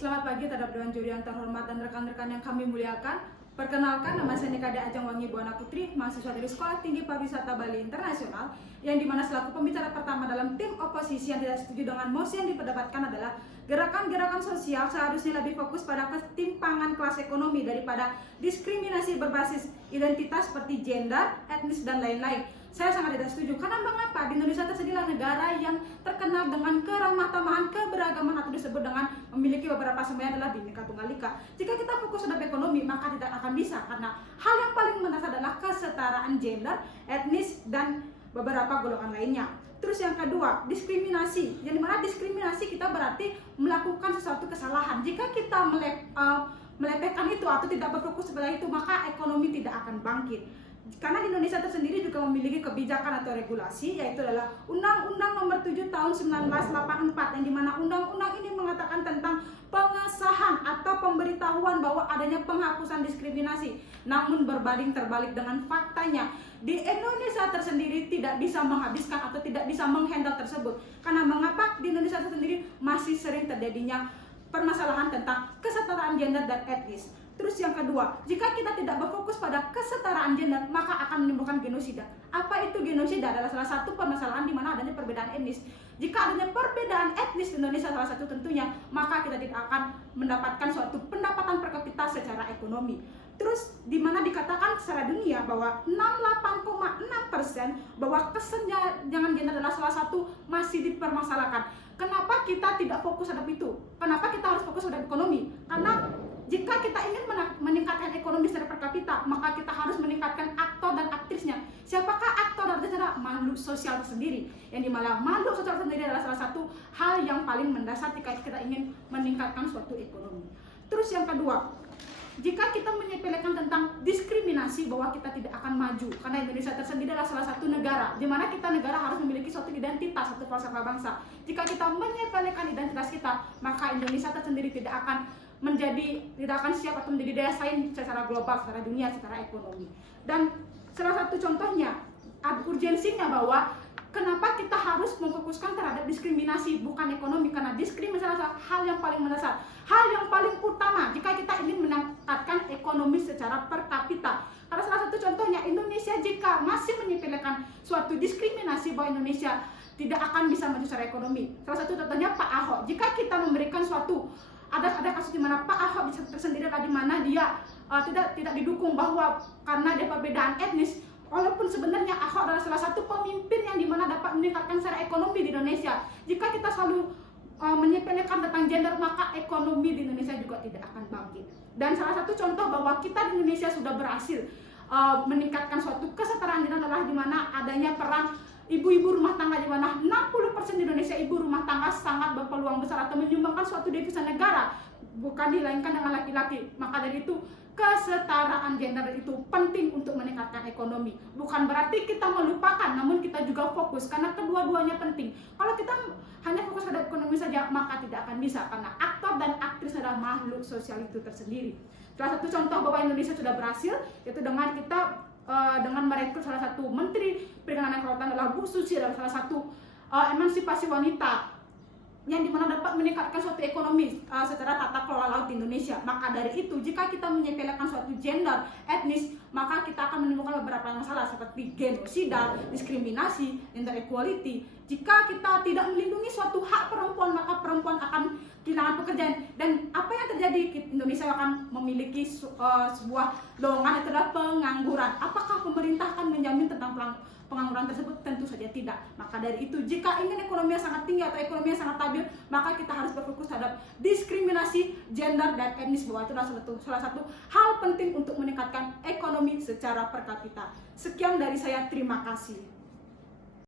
Selamat pagi terhadap Dewan Juri yang terhormat dan rekan-rekan yang kami muliakan. Perkenalkan, nama saya Nikada Ajeng Wangi Buana Putri, mahasiswa dari Sekolah Tinggi Pariwisata Bali Internasional, yang dimana selaku pembicara pertama dalam tim oposisi yang tidak setuju dengan mosi yang diperdebatkan adalah gerakan-gerakan sosial seharusnya lebih fokus pada ketimpangan kelas ekonomi daripada diskriminasi berbasis identitas seperti gender, etnis, dan lain-lain. Saya sangat tidak setuju, karena mengapa? Di Indonesia tersedialah negara yang terkenal dengan keramah tamahan, keberagaman, atau disebut dengan memiliki beberapa semboyan adalah Bhinneka Tunggal Ika. Jika kita fokus terhadap ekonomi, maka tidak akan bisa, karena hal yang paling mendasar adalah kesetaraan gender, etnis, dan beberapa golongan lainnya. Terus yang kedua, diskriminasi. Yang dimana diskriminasi kita berarti melakukan sesuatu kesalahan. Jika kita melepehkan itu atau tidak berfokus pada itu, maka ekonomi tidak akan bangkit. Karena di Indonesia tersendiri juga memiliki kebijakan atau regulasi, yaitu adalah Undang-Undang Nomor 7 Tahun 1984, yang dimana undang-undang ini mengatakan tentang pengesahan atau pemberitahuan bahwa adanya penghapusan diskriminasi. Namun berbanding terbalik dengan faktanya, di Indonesia tersendiri tidak bisa menghabiskan atau tidak bisa menghandle tersebut. Karena mengapa? Di Indonesia tersendiri masih sering terjadinya permasalahan tentang kesetaraan gender dan etnis. Terus yang kedua, jika kita tidak berfokus pada kesetaraan gender, maka akan menimbulkan genosida. Apa itu genosida? Adalah salah satu permasalahan di mana adanya perbedaan etnis. Jika adanya perbedaan etnis di Indonesia salah satu tentunya, maka kita tidak akan mendapatkan suatu pendapatan per kapita secara ekonomi. Terus di mana dikatakan secara dunia bahwa 68,6% bahwa kesenjangan gender adalah salah satu masih dipermasalahkan. Kenapa kita tidak fokus terhadap itu? Kenapa kita harus fokus terhadap ekonomi? Karena jika kita ingin meningkatkan ekonomi secara per kapita, maka kita harus meningkatkan aktor dan aktrisnya. Siapakah aktor dan aktrisnya? Makhluk sosial tersendiri. Yang dimana makhluk sosial sendiri adalah salah satu hal yang paling mendasar jika kita ingin meningkatkan suatu ekonomi. Terus yang kedua, jika kita menyepelekan tentang diskriminasi bahwa kita tidak akan maju, karena Indonesia tersendiri adalah salah satu negara di mana kita negara harus memiliki suatu identitas, satu falsafah bangsa. Jika kita menyepelekan identitas kita, maka Indonesia tersendiri tidak akan siap atau menjadi daya saing secara global, secara dunia, secara ekonomi. Dan salah satu contohnya, urgensinya bahwa kenapa kita harus memfokuskan terhadap diskriminasi bukan ekonomi, karena diskriminasi adalah hal yang paling mendasar, hal yang paling utama jika kita ingin meningkatkan ekonomi secara per kapita. Karena salah satu contohnya, Indonesia jika masih menyepelekan suatu diskriminasi bahwa Indonesia tidak akan bisa maju secara ekonomi. Salah satu contohnya Pak Ahok. Jika kita memberikan suatu ada kasus di mana Pak Ahok tersendiri di mana dia tidak didukung bahwa karena ada perbedaan etnis, walaupun sebenarnya Ahok adalah salah satu pemimpin yang dimana dapat meningkatkan secara ekonomi di Indonesia. Jika kita selalu menyepelekan tentang gender, maka ekonomi di Indonesia juga tidak akan bangkit. Dan salah satu contoh bahwa kita di Indonesia sudah berhasil meningkatkan suatu kesetaraan gender adalah di mana adanya peran ibu-ibu rumah tangga, di mana 60% di Indonesia ibu rumah tangga sangat berpeluang besar atau menyumbangkan suatu devisa negara, bukan dilainkan dengan laki-laki. Maka dari itu kesetaraan gender itu penting untuk meningkatkan ekonomi. Bukan berarti kita melupakan, namun kita juga fokus, karena kedua-duanya penting. Kalau kita hanya fokus pada ekonomi saja, maka tidak akan bisa, karena aktor dan aktris adalah makhluk sosial itu tersendiri. Salah satu contoh bahwa Indonesia sudah berhasil, yaitu dengan kita dengan merekrut salah satu menteri perikanan dan kelautan adalah Bu Susi, adalah salah satu emansipasi wanita yang dimana dapat meningkatkan suatu ekonomi secara tata kelola laut di Indonesia. Maka dari itu, jika kita menyepelekan suatu gender, etnis, maka kita akan menimbulkan beberapa masalah seperti genosida, diskriminasi, gender equality. Jika kita tidak melindungi suatu hak perempuan, maka perempuan akan kehilangan pekerjaan. Dan apa yang terjadi? Indonesia akan memiliki sebuah lowongan, itu adalah pengangguran. Apakah pemerintah akan menjamin tentang pengangguran tersebut? Tentu saja tidak. Maka dari itu, jika ingin ekonomi yang sangat tinggi atau ekonomi yang sangat stabil, maka kita harus berfokus terhadap diskriminasi gender dan etnis, bahwa itu adalah salah satu hal penting untuk meningkatkan ekonomi secara per kapita. Sekian dari saya, terima kasih.